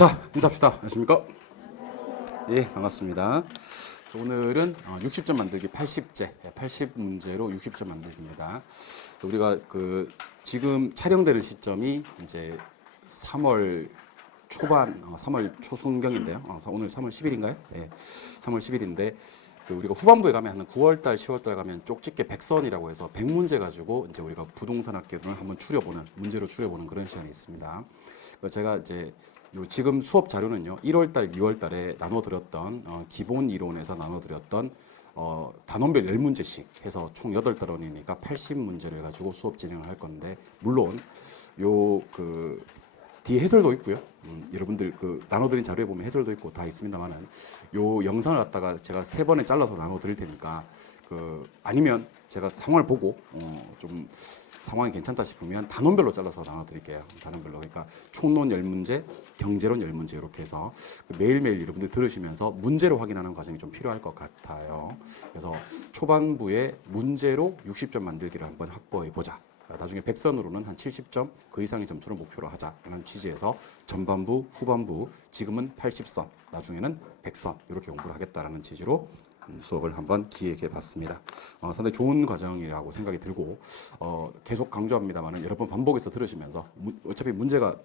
자, 인사합시다. 안녕하십니까? 예, 반갑습니다. 오늘은 60점 만들기 80제, 80문제로 60점 만들기입니다. 우리가 지금 촬영되는 시점이 이제 3월 초반, 3월 초순경인데요. 오늘 3월 10일인가요? 예, 3월 10일인데 우리가 후반부에 가면 한 9월달, 10월달 가면 쪽집게 100선이라고 해서 100문제 가지고 이제 우리가 부동산 학계론을 한번 문제로 추려보는 그런 시간이 있습니다. 제가 이제 지금 수업 자료는요, 1월달, 2월달에 나눠드렸던 기본 이론에서 나눠드렸던 단원별 10문제씩 해서 총 8단원이니까 80문제를 가지고 수업 진행을 할 건데, 물론 뒤에 해설도 있고요. 여러분들 나눠드린 자료에 보면 해설도 있고 다 있습니다만은 요 영상을 갖다가 제가 3번에 잘라서 나눠드릴 테니까 아니면 제가 상황을 보고 좀 상황이 괜찮다 싶으면 단원별로 잘라서 나눠드릴게요. 단원별로. 그러니까 총론 10문제, 경제론 10문제 이렇게 해서 매일매일 여러분들 들으시면서 문제로 확인하는 과정이 좀 필요할 것 같아요. 그래서 초반부에 문제로 60점 만들기를 한번 확보해보자. 나중에 100선으로는 한 70점 그 이상의 점수를 목표로 하자라는 취지에서 전반부, 후반부, 지금은 80선, 나중에는 100선 이렇게 공부를 하겠다라는 취지로 수업을 한번 기획해 봤습니다. 상당히 좋은 과정이라고 생각이 들고 계속 강조합니다만 여러 번 반복해서 들으시면서 어차피 문제가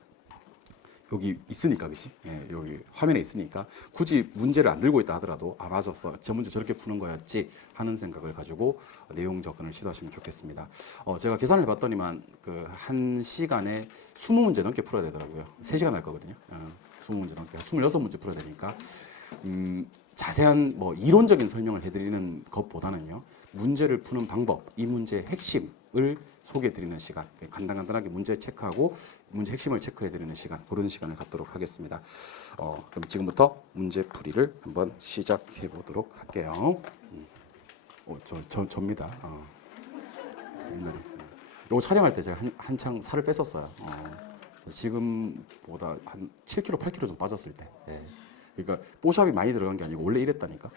여기 있으니까, 그치? 예, 여기 화면에 있으니까 굳이 문제를 안 들고 있다 하더라도 맞았어, 저 문제 저렇게 푸는 거였지 하는 생각을 가지고 내용 접근을 시도하시면 좋겠습니다. 제가 계산을 해봤더니만 한 시간에 20문제 넘게 풀어야 되더라고요. 3시간 할 거거든요. 20문제 넘게 26문제 풀어야 되니까 자세한 이론적인 설명을 해드리는 것보다는요, 문제를 푸는 방법, 이 문제의 핵심을 소개해드리는 시간, 간단하게 문제 체크하고 문제 핵심을 체크해드리는 시간, 그런 시간을 갖도록 하겠습니다. 그럼 지금부터 문제 풀이를 한번 시작해 보도록 할게요. 접니다. 이거 촬영할 때 제가 한창 살을 뺐었어요. 지금보다 한 7kg, 8kg 좀 빠졌을 때. 예. 그러니까 뽀샵이 많이 들어간 게 아니고 원래 이랬다니까.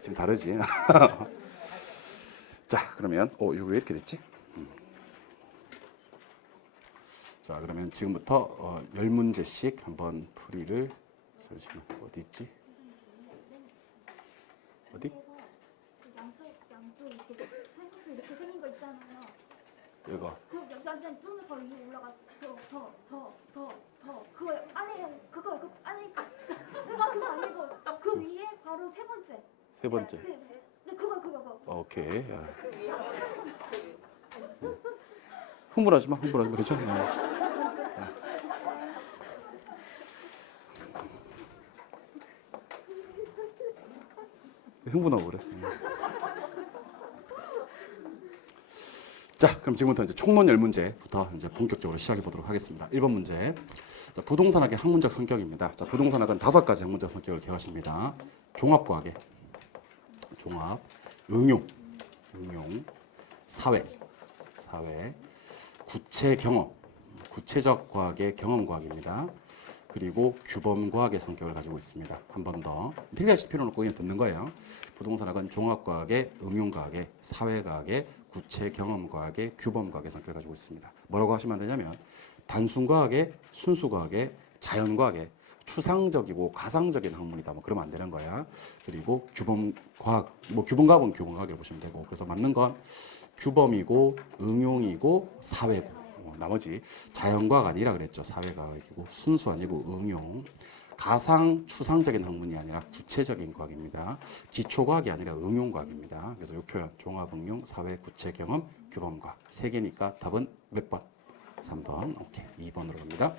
지금 다르지. 자, 그러면 이거 왜 이렇게 됐지? 자, 그러면 지금부터 10문제씩 한번 풀이를. 잠시만, 어디 있지? 어디? 양쪽 이렇게 살짝씩 이렇게 생긴 거 있잖아요. 이거. 완전 좀더 위에 올라가. 그거 안에 그거 아니고 그 위에 바로 세 번째. 세 번째. 네, 그거. 오케이. 흥분하지 마, 그렇죠? 흥분하고 그래. 자, 그럼 지금부터 이제 총론 10문제부터 이제 본격적으로 시작해 보도록 하겠습니다. 1번 문제. 자, 부동산학의 학문적 성격입니다. 자, 부동산학은 5가지 학문적 성격을 기억하십니다. 종합과학의 종합, 응용, 사회, 구체 경험, 구체적 과학의 경험 과학입니다. 그리고 규범과학의 성격을 가지고 있습니다. 한 번 더 필기하실 필요는 없고 그냥 듣는 거예요. 부동산학은 종합과학의, 응용과학의, 사회과학의, 구체 경험과학의, 규범과학의 성격을 가지고 있습니다. 뭐라고 하시면 안 되냐면 단순과학의, 순수과학의, 자연과학의 추상적이고 가상적인 학문이다. 그러면 안 되는 거야. 그리고 규범과학, 규범과학은 규범과학이라고 보시면 되고, 그래서 맞는 건 규범이고 응용이고 사회고. 나머지 자연과학 아니라 그랬죠. 사회과학이고 순수 아니고 응용. 가상 추상적인 학문이 아니라 구체적인 과학입니다. 기초과학이 아니라 응용과학입니다. 그래서 이 표현 종합응용, 사회, 구체, 경험, 규범과학 3개니까 답은 몇 번? 3번. 오케이. 2번으로 갑니다.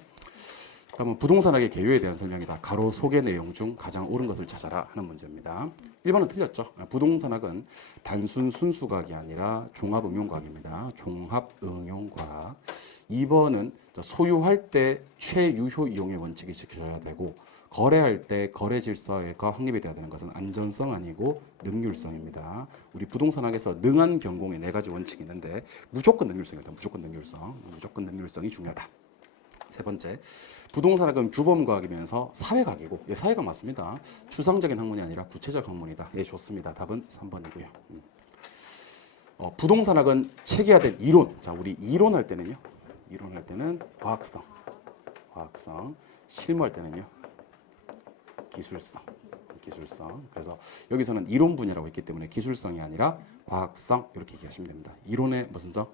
다음은 부동산학의 개요에 대한 설명이다. 가로 소개 내용 중 가장 옳은 것을 찾아라 하는 문제입니다. 1번은 틀렸죠. 부동산학은 단순 순수과학이 아니라 종합응용과학입니다. 종합응용과학. 2번은 소유할 때 최유효 이용의 원칙이 지켜져야 되고, 거래할 때 거래 질서가 확립이 돼야 되는 것은 안전성 아니고 능률성입니다. 우리 부동산학에서 능한 경공의 4가지 원칙이 있는데 무조건 능률성입니다. 무조건 능률성이 중요하다. 세 번째, 부동산학은 규범과학이면서 사회과학이고, 사회과학 맞습니다. 추상적인 학문이 아니라 구체적 학문이다. 좋습니다. 답은 3번이고요. 부동산학은 체계화된 이론. 자, 우리 이론할 때는요. 이론할 때는 과학성, 실무할 때는요 기술성. 그래서 여기서는 이론 분야라고 했기 때문에 기술성이 아니라 과학성 이렇게 얘기하시면 됩니다. 이론의 무슨 성?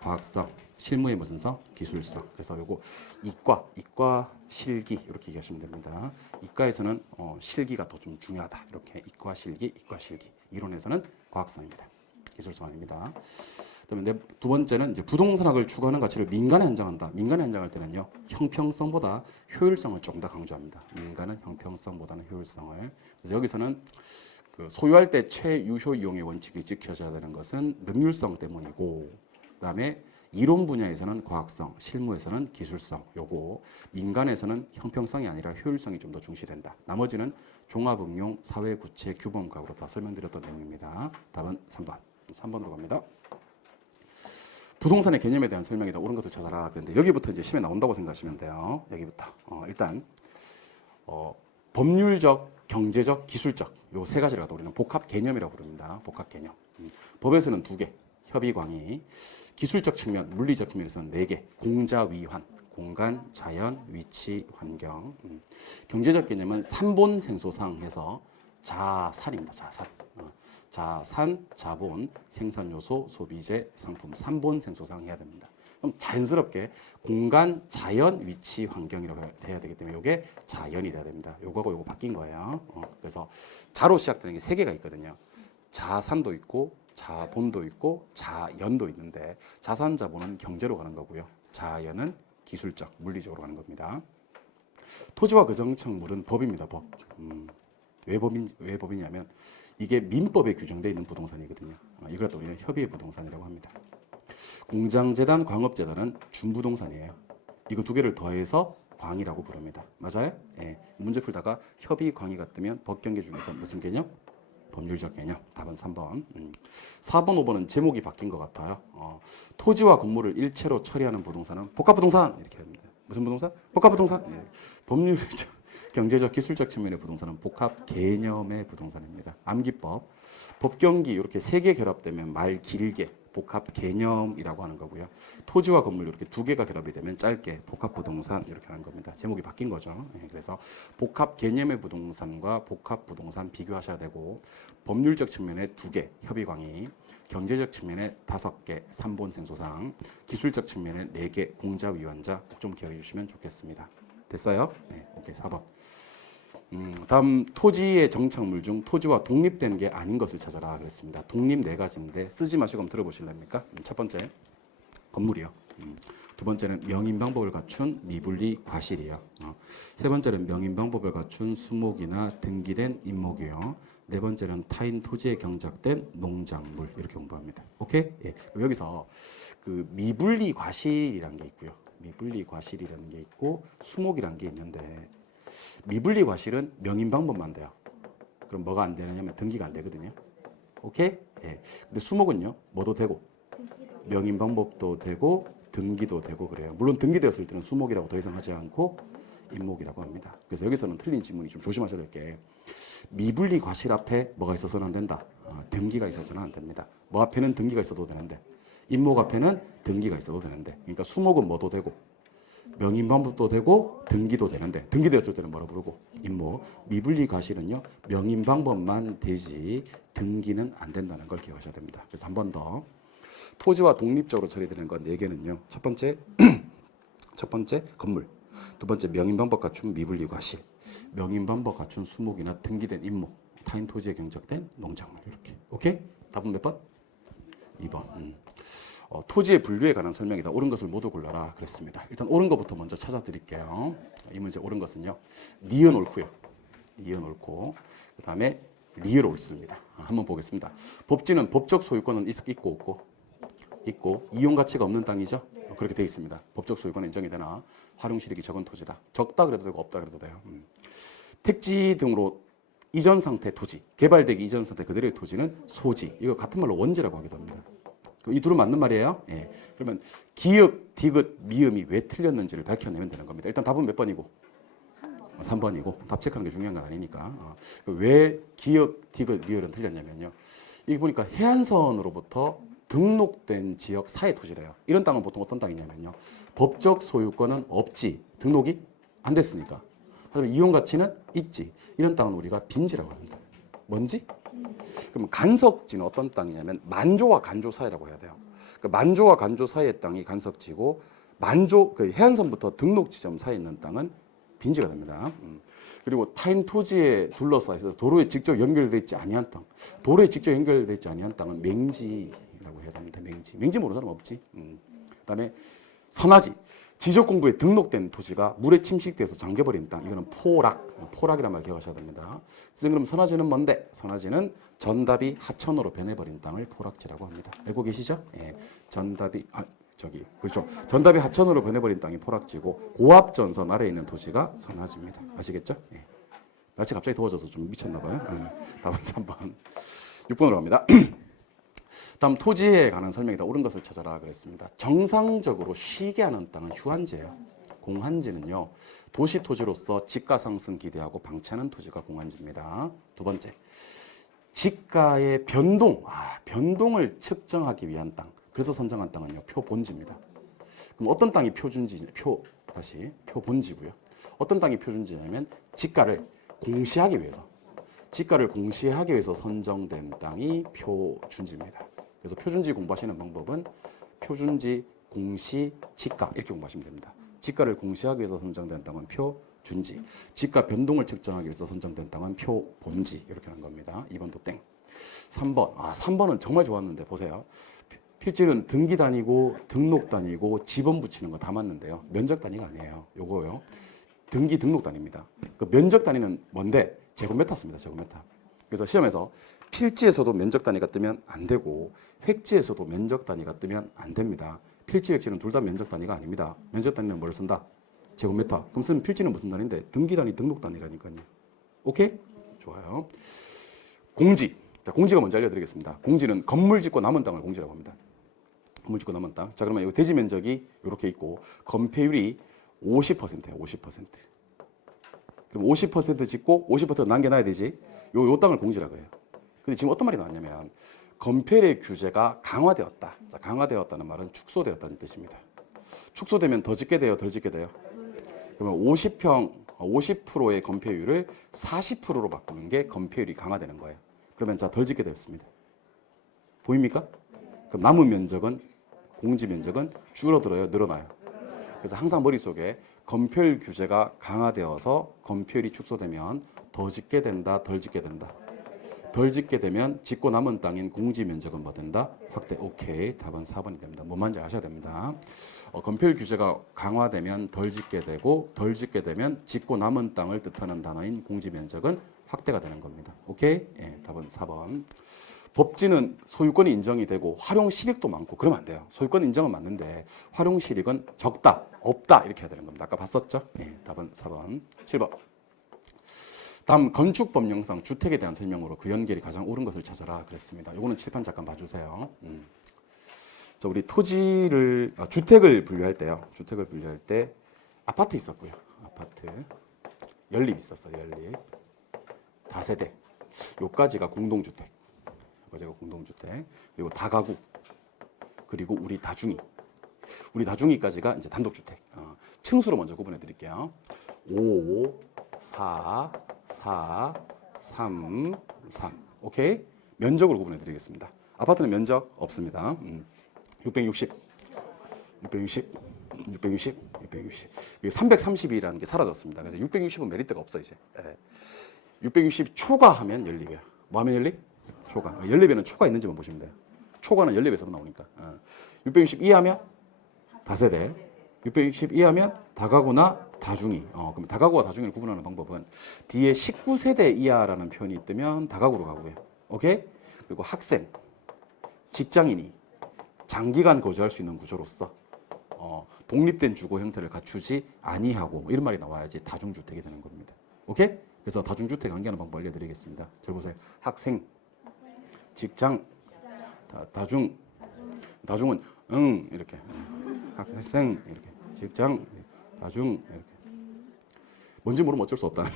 과학성, 실무의 무슨 성? 기술성. 그래서 요거 이과 실기 이렇게 얘기하시면 됩니다. 이과에서는 실기가 더 좀 중요하다. 이렇게 이과 실기. 이론에서는 과학성입니다. 기술성 아닙니다. 그다음에 두 번째는 이제 부동산학을 추구하는 가치를 민간에 한정한다. 민간에 한정할 때는요 형평성보다 효율성을 조금 더 강조합니다. 민간은 형평성보다는 효율성을. 그래서 여기서는 그 소유할 때 최유효 이용의 원칙이 지켜져야 되는 것은 능률성 때문이고, 그다음에 이론 분야에서는 과학성, 실무에서는 기술성. 요거 민간에서는 형평성이 아니라 효율성이 좀 더 중시된다. 나머지는 종합응용 사회 구체 규범과학으로 다 설명드렸던 내용입니다. 답은 3번. 3번으로 갑니다. 부동산의 개념에 대한 설명이다. 옳은 것을 찾아라. 그런데 여기부터 이제 시험에 나온다고 생각하시면 돼요. 여기부터 일단 법률적, 경제적, 기술적 요 세 가지를 갖다 우리는 복합 개념이라고 부릅니다. 복합 개념. 법에서는 2개, 협의, 광의. 기술적 측면, 물리적 측면에서는 4개, 공자, 위환, 공간, 자연, 위치, 환경. 경제적 개념은 삼본 생소상 해서 자산입니다. 자산, 자본, 생산 요소, 소비재, 상품, 삼본 생소상 해야 됩니다. 그럼 자연스럽게 공간, 자연, 위치, 환경이라고 해야 되기 때문에 이게 자연이 돼야 됩니다. 요거하고 요거 바뀐 거예요. 그래서 자로 시작되는 게 3개가 있거든요. 자산도 있고 자본도 있고 자연도 있는데 자산, 자본은 경제로 가는 거고요. 자연은 기술적, 물리적으로 가는 겁니다. 토지와 그 정착물은 법입니다. 법. 왜 법이냐면 이게 민법에 규정되어 있는 부동산이거든요. 이걸 또 우리는 협의의 부동산이라고 합니다. 공장재단, 광업재단은 준부동산이에요. 이거 2개를 더해서 광이라고 부릅니다. 맞아요? 예. 문제 풀다가 협의, 광의가 뜨면 법경계 중에서 무슨 개념? 법률적 개념. 답은 3번. 4번, 5번은 제목이 바뀐 것 같아요. 토지와 건물을 일체로 처리하는 부동산은 복합부동산 이렇게 합니다. 무슨 부동산? 복합부동산. 예. 법률적, 경제적, 기술적 측면의 부동산은 복합 개념의 부동산입니다. 암기법, 법경기 이렇게 3개 결합되면 말 길게 복합 개념이라고 하는 거고요. 토지와 건물 이렇게 2개가 결합이 되면 짧게 복합 부동산 이렇게 하는 겁니다. 제목이 바뀐 거죠. 그래서 복합 개념의 부동산과 복합 부동산 비교하셔야 되고, 법률적 측면에 2개 협의 광의, 경제적 측면에 5개 삼본 생소상, 기술적 측면에 4개 공자 위완자 좀 기억해 주시면 좋겠습니다. 됐어요? 네, 오케이 4번. 다음 토지의 정착물 중 토지와 독립된 게 아닌 것을 찾아라 그랬습니다. 독립 4가지인데 쓰지 마시고 한번 들어보실랍니까? 첫 번째 건물이요. 두 번째는 명인 방법을 갖춘 미분리 과실이요. 세 번째는 명인 방법을 갖춘 수목이나 등기된 임목이요. 네 번째는 타인 토지에 경작된 농작물 이렇게 공부합니다. 오케이? 예. 여기서 그 미분리 과실이라는 게 있고요. 미분리 과실이라는 게 있고 수목이라는 게 있는데, 미분리 과실은 명인 방법만 돼요. 그럼 뭐가 안 되느냐면 등기가 안 되거든요. 오케이? 예. 근데 수목은요, 뭐도 되고, 명인 방법도 되고, 등기도 되고 그래요. 물론 등기되었을 때는 수목이라고 더 이상 하지 않고 임목이라고 합니다. 그래서 여기서는 틀린 지문이 좀 조심하셔야 될 게, 미분리 과실 앞에 뭐가 있어서는 안 된다. 등기가 있어서는 안 됩니다. 뭐 앞에는 등기가 있어도 되는데, 임목 앞에는 등기가 있어도 되는데, 그러니까 수목은 뭐도 되고, 명인 방법도 되고 등기도 되는데, 등기되었을 때는 뭐라 부르고 임목. 미분리 과실은요 명인 방법만 되지 등기는 안 된다는 걸 기억하셔야 됩니다. 그래서 한 번 더 토지와 독립적으로 처리되는 건 4개는요. 첫 번째 건물, 두 번째 명인 방법 갖춘 미분리 과실, 명인 방법 갖춘 수목이나 등기된 임목, 타인 토지에 경작된 농작물 이렇게. 오케이? 답은 몇 번? 2번. 토지의 분류에 관한 설명이다. 옳은 것을 모두 골라라 그랬습니다. 일단 옳은 것부터 먼저 찾아드릴게요. 이 문제 옳은 것은요, 니은 옳고요. 니은 옳고, 그 다음에 리을 옳습니다. 한번 보겠습니다. 법지는 법적 소유권은 있고 없고? 있고, 이용 가치가 없는 땅이죠. 그렇게 되어 있습니다. 법적 소유권은 인정이 되나 활용 실익이 적은 토지다. 적다 그래도 되고 없다 그래도 돼요. 택지 등으로 이전 상태 토지, 개발되기 이전 상태 그대로의 토지는 소지. 이거 같은 말로 원지라고 하기도 합니다. 이 둘은 맞는 말이에요. 예. 그러면 기역, 디귿, 미음이 왜 틀렸는지를 밝혀내면 되는 겁니다. 일단 답은 몇 번이고? 3번이고. 답 체크하는 게 중요한 건 아니니까. 왜 기역, 디귿, 미음은 틀렸냐면요. 여기 보니까 해안선으로부터 등록된 지역 사회 토지래요. 이런 땅은 보통 어떤 땅이냐면요. 법적 소유권은 없지. 등록이 안 됐으니까. 하지만 이용 가치는 있지. 이런 땅은 우리가 빈지라고 합니다. 뭔지? 그럼 간석지는 어떤 땅이냐면 만조와 간조 사이라고 해야 돼요. 그 만조와 간조 사이의 땅이 간석지고 만조 그 해안선부터 등록 지점 사이에 있는 땅은 빈지가 됩니다. 그리고 타인 토지에 둘러싸여서 도로에 직접 연결되어 있지 아니한 땅, 도로에 직접 연결되어 있지 아니한 땅은 맹지라고 해야 됩니다. 맹지. 맹지 모르는 사람 없지. 그다음에 선화지. 지적 공부에 등록된 토지가 물에 침식돼서 잠겨버린 땅, 이거는 포락이란 말 기억하셔야 됩니다. 선생님, 그럼 선화지는 뭔데? 선화지는 전답이 하천으로 변해버린 땅을 포락지라고 합니다. 알고 계시죠? 예. 그렇죠. 전답이 하천으로 변해버린 땅이 포락지고 고압전선 아래에 있는 토지가 선화지입니다. 아시겠죠? 예. 날씨 갑자기 더워져서 좀 미쳤나봐요. 답은 3번. 6번으로 갑니다. 다음 토지에 관한 설명이다. 옳은 것을 찾아라 그랬습니다. 정상적으로 쉬게 하는 땅은 휴한지예요. 공한지는요. 도시 토지로서 지가 상승 기대하고 방치하는 토지가 공한지입니다. 두 번째. 지가의 변동을 측정하기 위한 땅. 그래서 선정한 땅은요. 표본지입니다. 그럼 어떤 땅이 표본지고요. 어떤 땅이 표준지냐면 지가를 공시하기 위해서 선정된 땅이 표준지입니다. 그래서 표준지 공부하시는 방법은 표준지, 공시, 지가 이렇게 공부하시면 됩니다. 지가를 공시하기 위해서 선정된 땅은 표준지, 지가 변동을 측정하기 위해서 선정된 땅은 표본지 이렇게 하는 겁니다. 2번도 땡. 3번. 3번은 정말 좋았는데 보세요. 필지는 등기 단위고 등록 단위고 지번 붙이는 거 다 맞는데요. 면적 단위가 아니에요. 요거요. 등기 등록 단위입니다. 그 면적 단위는 뭔데? 제곱미터 씁니다. 제곱미터. 그래서 시험에서 필지에서도 면적 단위가 뜨면 안 되고 획지에서도 면적 단위가 뜨면 안 됩니다. 필지, 획지는 둘 다 면적 단위가 아닙니다. 면적 단위는 뭘 쓴다? 제곱미터. 그럼 쓰는 필지는 무슨 단위인데? 등기 단위, 등록 단위라니까요. 오케이? 좋아요. 공지. 자, 공지가 뭔지 알려드리겠습니다. 공지는 건물 짓고 남은 땅을 공지라고 합니다. 건물 짓고 남은 땅. 자, 그러면 이 대지 면적이 이렇게 있고 건폐율이 50%예요. 50%. 그럼 50% 짓고 50% 남겨놔야 되지. 요 땅을 공지라고 해요. 근데 지금 어떤 말이 나왔냐면 건폐율의 규제가 강화되었다. 자, 강화되었다는 말은 축소되었다는 뜻입니다. 축소되면 더 짓게 돼요, 덜 짓게 돼요? 그러면 50%의 건폐율을 40%로 바꾸는 게 건폐율이 강화되는 거예요. 그러면 자, 덜 짓게 되었습니다. 보입니까? 그럼 남은 면적은 공지 면적은 줄어들어요, 늘어나요? 그래서 항상 머릿속에 건폐율 규제가 강화되어서 건폐율이 축소되면 더 짓게 된다, 덜 짓게 된다. 덜 짓게 되면 짓고 남은 땅인 공지 면적은 뭐 된다? 확대. 오케이. 답은 4번이 됩니다. 뭔 말인지 아셔야 됩니다. 건폐율 규제가 강화되면 덜 짓게 되고 덜 짓게 되면 짓고 남은 땅을 뜻하는 단어인 공지 면적은 확대가 되는 겁니다. 오케이? 예, 답은 4번. 법지는 소유권이 인정이 되고 활용 실익도 많고 그러면 안 돼요. 소유권 인정은 맞는데 활용 실익은 적다, 없다 이렇게 해야 되는 겁니다. 아까 봤었죠? 예, 답은 4번. 7번. 다음 건축법령상 주택에 대한 설명으로 그 연결이 가장 옳은 것을 찾아라 그랬습니다. 이거는 칠판 잠깐 봐주세요. 자, 우리 주택을 분류할 때요. 주택을 분류할 때 아파트 있었고요. 아파트 연립 있었어요. 연립 다세대 요까지가 공동주택. 요까지가 공동주택. 그리고 다가구 그리고 우리 다중이까지가 이제 단독주택. 층수로 먼저 구분해 드릴게요. 5, 4, 4, 3, 3. 오케이? 면적으로 구분해 드리겠습니다. 아파트는 면적 없습니다. 660. 330이라는 게 사라졌습니다. 그래서 660은 메리트가 없어 이제. 660 초과하면 연립이에요. 뭐 하면 연립? 초과. 연립에는 초과 있는지만 보시면 돼요. 초과는 연립에서 나오니까. 660 이하면 다세대. 660 이하면 다가구나 다중이. 그럼 다가구와 다중이를 구분하는 방법은 뒤에 19세대 이하라는 표현이 뜨면 다가구로 가고요. 오케이? 그리고 학생, 직장인이 장기간 거주할 수 있는 구조로서 독립된 주거 형태를 갖추지 아니하고 이런 말이 나와야지 다중주택이 되는 겁니다. 오케이? 그래서 다중주택 관계하는 방법 알려드리겠습니다. 잘 보세요. 학생, 직장, 다중은 이렇게 학생 이렇게 직장 다중 이렇게 뭔지 모르면 어쩔 수 없다는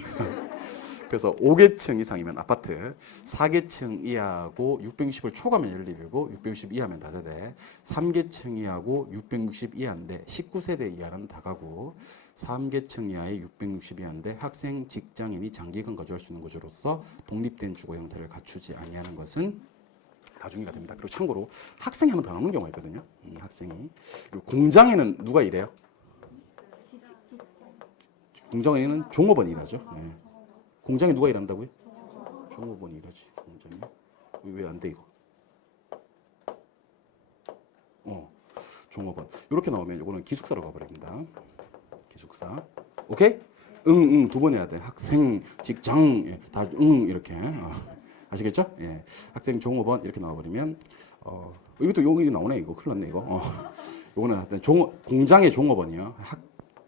그래서 5계층 이상이면 아파트, 4계층 이하고 660을 초과하면 연립이고 660 이하면 다세대, 3계층 이하고 660 이하인데 19세대 이하는 다가구, 3계층 이하의 660 이하인데 학생, 직장인이 장기간 거주할 수 있는 구조로서 독립된 주거 형태를 갖추지 아니하는 것은 다중이가 됩니다. 그리고 참고로 학생이 하면 더 나오는 경우가 있거든요. 학생이. 그리고 공장에는 누가 일해요? 공장에는 종업원이 일하죠. 예. 공장에 누가 일한다고요? 종업원이 일하지. 공장에. 왜 안 돼 이거? 종업원. 이렇게 나오면 이거는 기숙사로 가버립니다. 기숙사. 오케이? 응, 두 번 해야 돼. 학생, 직장, 예, 다 이렇게. 아시겠죠? 예. 학생, 종업원 이렇게 나와버리면 이것도 여기 나오네 이거. 큰일 났네 이거. 이거는 공장의 종업원이요.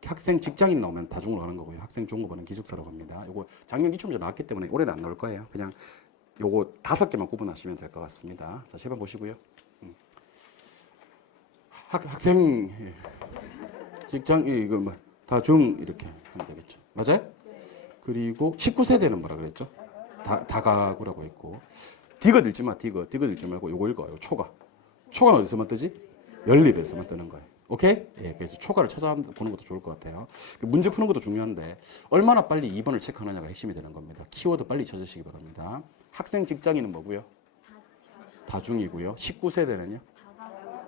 학생, 직장인 나오면 다중으로 가는 거고요. 학생, 종업원은 기숙사로 갑니다. 요거 작년 기출문제 나왔기 때문에 올해는 안 나올 거예요. 그냥 요거 5개만 구분하시면 될 것 같습니다. 자, 7번 보시고요. 학생, 예. 직장, 이거 뭐 다중 이렇게 하면 되겠죠. 맞아요? 그리고 19세대는 뭐라 그랬죠? 다가구라고 했고. 디귿 읽지 마, 디귿 읽지 말고 요거 읽어요. 초가. 초가는 어디서만 뜨지? 연립에서만 뜨는 거예요. 오케이? 예, 그래서 초가를 찾아보는 것도 좋을 것 같아요. 문제 푸는 것도 중요한데 얼마나 빨리 2번을 체크하느냐가 핵심이 되는 겁니다. 키워드 빨리 찾으시기 바랍니다. 학생, 직장인은 뭐고요? 다중이고요. 19세대는요?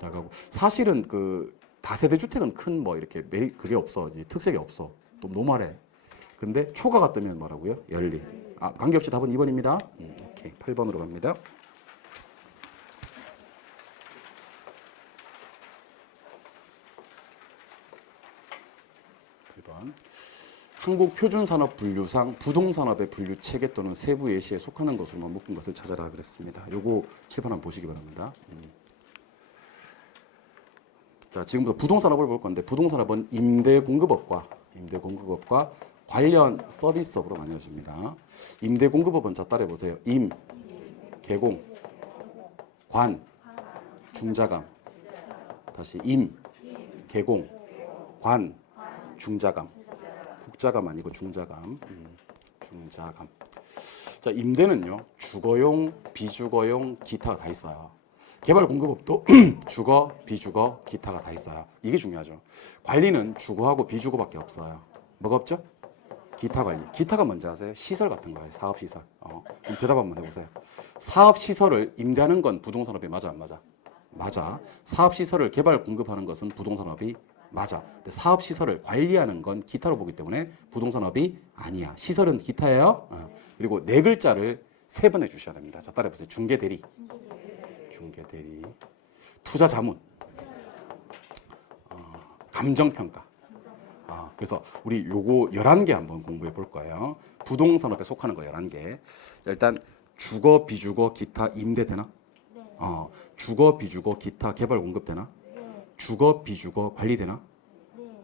다가구. 사실은 그 다세대 주택은 큰 뭐 이렇게 그게 없어. 특색이 없어. 또 노말해. 근데 초가가 뜨면 뭐라고요? 연립. 관계없이 답은 2번입니다. 오케이. 8번으로 갑니다. 8번. 한국표준산업분류상 부동산업의 분류 체계 또는 세부 예시에 속하는 것으로만 묶은 것을 찾아라 그랬습니다. 요거 칠판 한번 보시기 바랍니다. 자, 지금부터 부동산업을 볼 건데 부동산업은 임대공급업과 관련 서비스업으로 나뉘어집니다. 임대공급업은 자 따라해 보세요. 임, 개공, 관, 중자감. 다시 임, 개공, 관, 중자감. 국자감 아니고 중자감. 중자감. 자, 임대는요. 주거용, 비주거용, 기타가 다 있어요. 개발 공급업도 주거, 비주거, 기타가 다 있어요. 이게 중요하죠. 관리는 주거하고 비주거밖에 없어요. 뭐가 없죠? 기타 관리. 기타가 뭔지 아세요? 시설 같은 거예요. 사업시설. 그럼 대답 한번 해보세요. 사업시설을 임대하는 건 부동산업이 맞아 안 맞아? 맞아. 사업시설을 개발 공급하는 것은 부동산업이 맞아. 근데 사업시설을 관리하는 건 기타로 보기 때문에 부동산업이 아니야. 시설은 기타예요. 그리고 네 글자를 3번 해주셔야 됩니다. 자, 따라해보세요. 중개대리. 중개대리. 투자자문. 감정평가. 그래서 우리 요거 11개 한번 공부해 볼 거예요. 부동산업에 속하는 거 11개. 자, 일단 주거, 비주거, 기타 임대 되나? 네. 주거, 비주거, 기타 개발 공급 되나? 네. 주거, 비주거 관리 되나?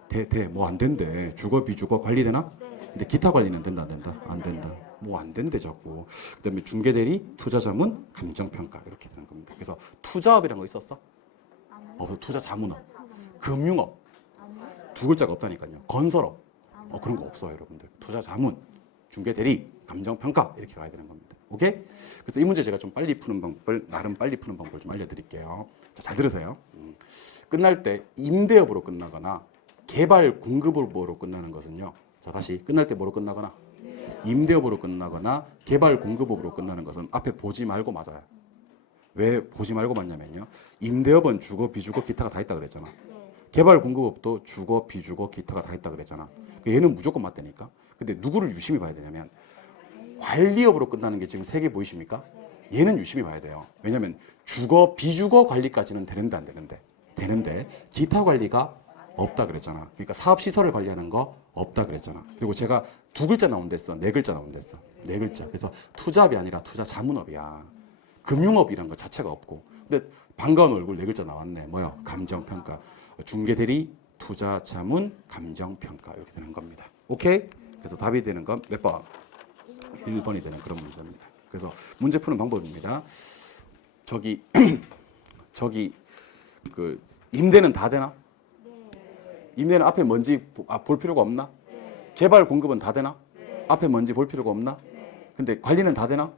네. 뭐 안 된대. 주거, 비주거 관리 되나? 네. 근데 기타 관리는 된다 안 된다? 안 된다. 뭐 안 된대 자꾸. 그다음에 중개대리, 투자자문, 감정평가 이렇게 되는 겁니다. 그래서 투자업이라는 거 있었어? 투자자문업, 금융업. 두 글자가 없다니까요. 건설업. 그런 거 없어요, 여러분들. 투자자문, 중개대리, 감정평가 이렇게 가야 되는 겁니다. 오케이? 그래서 이 문제 제가 좀 빨리 푸는 방법을 나름 빨리 푸는 방법을 좀 알려드릴게요. 자, 잘 들으세요. 끝날 때 임대업으로 끝나거나 개발 공급업으로 끝나는 것은요. 자, 다시 끝날 때 뭐로 끝나거나 임대업으로 끝나거나 개발 공급업으로 끝나는 것은 앞에 보지 말고 맞아요. 왜 보지 말고 맞냐면요. 임대업은 주거, 비주거, 기타가 다 있다 그랬잖아. 개발 공급업도 주거, 비주거, 기타가 다 있다 그랬잖아. 얘는 무조건 맞다니까. 근데 누구를 유심히 봐야 되냐면 관리업으로 끝나는 게 지금 3개 보이십니까? 얘는 유심히 봐야 돼요. 왜냐면 주거, 비주거 관리까지는 되는데 안 되는데. 되는데 기타 관리가 없다 그랬잖아. 그러니까 사업시설을 관리하는 거 없다 그랬잖아. 그리고 제가 2글자 나온 데서 4글자 나온 데서 4글자. 그래서 투자업이 아니라 투자자문업이야. 금융업이란 거 자체가 없고. 근데 반가운 얼굴 4글자 나왔네. 뭐요? 감정평가. 중개대리, 투자자문, 감정평가 이렇게 되는 겁니다. 오케이? 그래서 답이 되는 건 몇 번? 1번이 되는 그런 문제입니다. 그래서 문제 푸는 방법입니다. 저기 그 임대는 다 되나? 임대는 앞에 뭔지 볼 필요가 없나? 개발 공급은 다 되나? 앞에 뭔지 볼 필요가 없나? 근데 관리는 다 되나?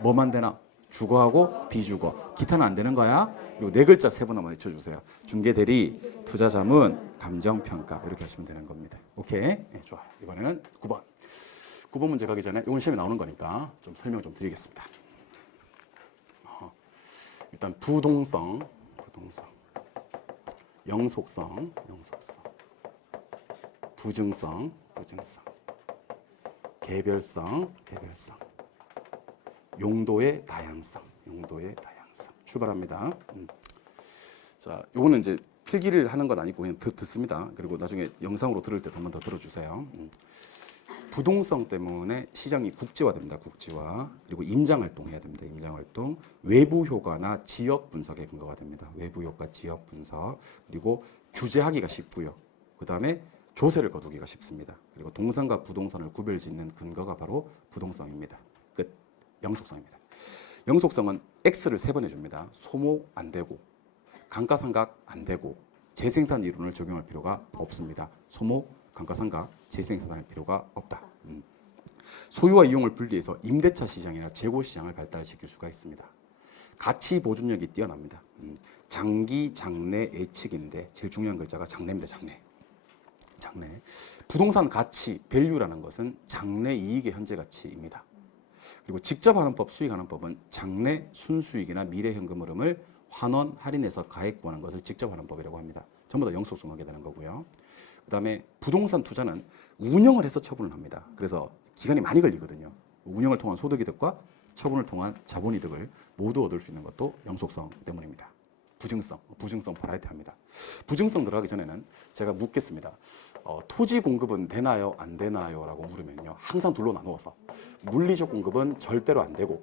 뭐만 되나? 주거하고 비주거. 기타는 안 되는 거야. 그리고 네 글자 세 번 한번 외쳐주세요. 중개대리, 투자자문, 감정평가 이렇게 하시면 되는 겁니다. 오케이? 네, 좋아요. 이번에는 9번. 9번 문제 가기 전에 이건 시험에 나오는 거니까 좀 설명 좀 드리겠습니다. 일단 부동성, 영속성, 부증성, 개별성, 용도의 다양성. 출발합니다. 자, 요거는 이제 필기를 하는 건 아니고 그냥 듣습니다. 그리고 나중에 영상으로 들을 때 한 번 더 들어주세요. 부동성 때문에 시장이 국지화됩니다. 국지화. 그리고 임장활동 해야 됩니다. 임장활동. 외부 효과나 지역 분석에 근거가 됩니다. 외부 효과, 지역 분석. 그리고 규제하기가 쉽고요. 그 다음에 조세를 거두기가 쉽습니다. 그리고 동산과 부동산을 구별짓는 근거가 바로 부동성입니다. 끝. 영속성입니다. 영속성은 X를 3번 해줍니다. 소모 안 되고, 감가상각 안 되고, 재생산 이론을 적용할 필요가 없습니다. 소모, 감가상각, 재생산할 필요가 없다. 소유와 이용을 분리해서 임대차 시장이나 재고 시장을 발달시킬 수가 있습니다. 가치 보존력이 뛰어납니다. 장기, 장래, 예측인데 제일 중요한 글자가 장래입니다. 장래. 부동산 가치, 밸류라는 것은 장래 이익의 현재 가치입니다. 그리고 직접 하는 법, 수익하는 법은 장래 순수익이나 미래 현금 흐름을 환원, 할인해서 가액 구하는 것을 직접 하는 법이라고 합니다. 전부 다 영속성하게 되는 거고요. 그 다음에 부동산 투자는 운영을 해서 처분을 합니다. 그래서 기간이 많이 걸리거든요. 운영을 통한 소득이득과 처분을 통한 자본이득을 모두 얻을 수 있는 것도 영속성 때문입니다. 부증성 버라이티합니다. 부증성 들어가기 전에는 제가 묻겠습니다. 토지 공급은 되나요? 안 되나요? 라고 물으면요. 항상 둘로 나누어서 물리적 공급은 절대로 안 되고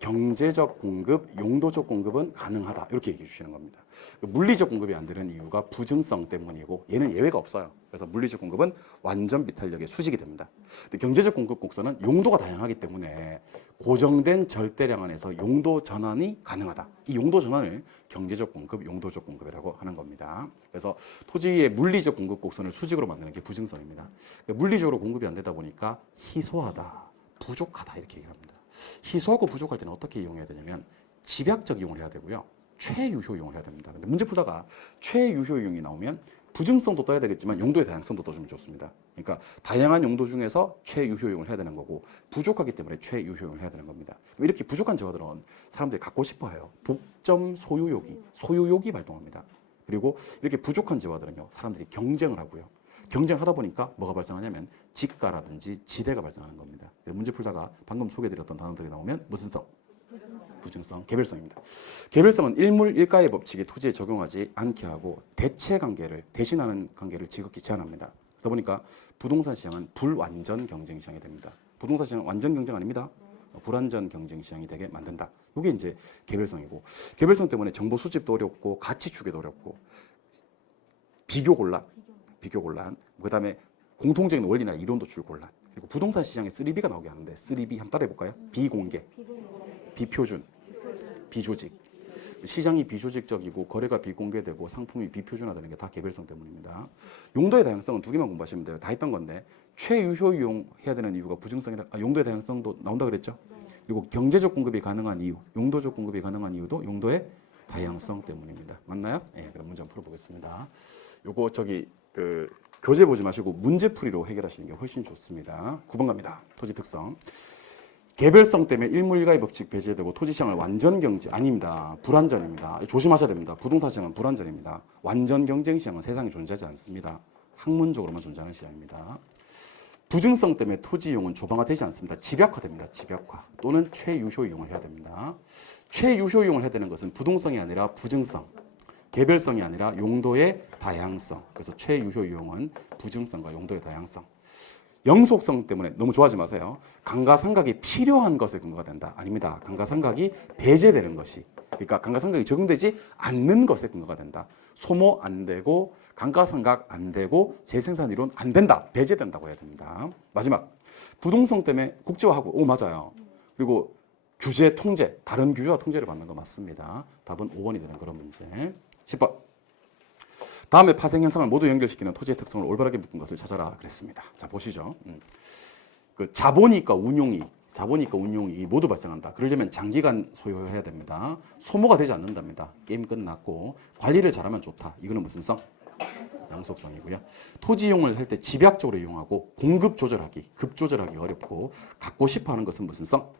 경제적 공급, 용도적 공급은 가능하다. 이렇게 얘기해 주시는 겁니다. 물리적 공급이 안 되는 이유가 부증성 때문이고 얘는 예외가 없어요. 그래서 물리적 공급은 완전 비탄력의 수직이 됩니다. 근데 경제적 공급 곡선은 용도가 다양하기 때문에 고정된 절대량 안에서 용도 전환이 가능하다. 이 용도 전환을 경제적 공급, 용도적 공급이라고 하는 겁니다. 그래서 토지의 물리적 공급 곡선을 수직으로 만드는 게 부증성입니다. 물리적으로 공급이 안 되다 보니까 희소하다, 부족하다 이렇게 얘기를 합니다. 희소하고 부족할 때는 어떻게 이용해야 되냐면 집약적 이용을 해야 되고요. 최유효 이용을 해야 됩니다. 근데 문제 풀다가 최유효 이용이 나오면 부증성도 떠야 되겠지만 용도의 다양성도 떠주면 좋습니다. 그러니까 다양한 용도 중에서 최유효 이용을 해야 되는 거고 부족하기 때문에 최유효 이용을 해야 되는 겁니다. 이렇게 부족한 재화들은 사람들이 갖고 싶어 해요. 독점 소유욕이 발동합니다. 그리고 이렇게 부족한 재화들은요. 사람들이 경쟁을 하고요. 경쟁하다 보니까 뭐가 발생하냐면 지가라든지 지대가 발생하는 겁니다. 문제 풀다가 방금 소개해드렸던 단어들이 나오면 무슨 성? 부증성, 개별성입니다. 개별성은 일물일가의 법칙이 토지에 적용하지 않게 하고 대체 관계를, 대신하는 관계를 지극히 제한합니다. 그러다 보니까 부동산 시장은 불완전 경쟁 시장이 됩니다. 부동산 시장은 완전 경쟁 아닙니다. 불완전 경쟁 시장이 되게 만든다. 이게 이제 개별성이고, 개별성 때문에 정보 수집도 어렵고 가치 추계도 어렵고 비교 곤란, 그다음에 공통적인 원리나 이론도 줄 곤란. 그리고 부동산 시장에 3B가 나오게 하는데 3B 한번 따라해 볼까요? 비공개, 비표준, 비조직. 시장이 비조직적이고 거래가 비공개되고 상품이 비표준화되는 게 다 개별성 때문입니다. 용도의 다양성은 2개만 공부하시면 돼요. 다 했던 건데 최유효 이용해야 되는 이유가 부증성이라 용도의 다양성도 나온다 그랬죠? 그리고 경제적 공급이 가능한 이유, 용도적 공급이 가능한 이유도 용도의 다양성 때문입니다. 맞나요? 네, 그럼 문제 한번 풀어보겠습니다. 요거 교재 보지 마시고 문제풀이로 해결하시는 게 훨씬 좋습니다. 9번 갑니다. 토지 특성. 개별성 때문에 일물일가의 법칙 배제되고 토지시장을 완전 경제 아닙니다. 불완전입니다. 조심하셔야 됩니다. 부동산 시장은 불완전입니다. 완전 경쟁 시장은 세상에 존재하지 않습니다. 학문적으로만 존재하는 시장입니다. 부증성 때문에 토지 이용은 조방화되지 않습니다. 집약화됩니다. 집약화 또는 최유효 이용을 해야 됩니다. 최유효 이용을 해야 되는 것은 부동성이 아니라 부증성, 개별성이 아니라 용도의 다양성. 그래서 최유효 이용은 부증성과 용도의 다양성. 영속성 때문에 너무 좋아하지 마세요. 감가상각이 필요한 것에 근거가 된다. 아닙니다. 감가상각이 배제되는 것이, 그러니까 감가상각이 적용되지 않는 것에 근거가 된다. 소모 안 되고 감가상각 안 되고 재생산 이론 안 된다. 배제된다고 해야 됩니다. 마지막, 부동성 때문에 국지화하고, 오 맞아요. 그리고 규제, 통제, 다른 규제와 통제를 받는 거 맞습니다. 답은 5번이 되는 그런 문제. 10번. 다음에 파생 현상을 모두 연결시키는 토지의 특성을 올바르게 묶은 것을 찾아라 그랬습니다. 자 보시죠. 그 자본이익과 운용이익, 자본이익과 운용이 모두 발생한다. 그러려면 장기간 소요해야 됩니다. 소모가 되지 않는답니다. 게임 끝났고 관리를 잘하면 좋다. 이거는 무슨 성? 영속성이고요. 토지 이용을 할 때 집약적으로 이용하고 공급 조절하기, 급 조절하기 어렵고 갖고 싶어 하는 것은 무슨 성?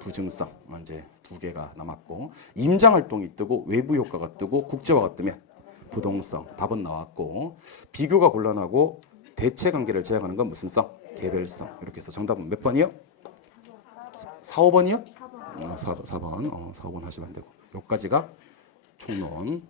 부증성. 이제 두 개가 남았고 임장 활동이 뜨고 외부 효과가 뜨고 국제화가 뜨면 부동성. 답은 나왔고 비교가 곤란하고 대체 관계를 제약하는 건 무슨 성? 개별성. 이렇게 해서 정답은 몇 번이요? 4, 5번이요? 4번. 4번. 4, 5번 하시면 안 되고. 여기까지가 총론.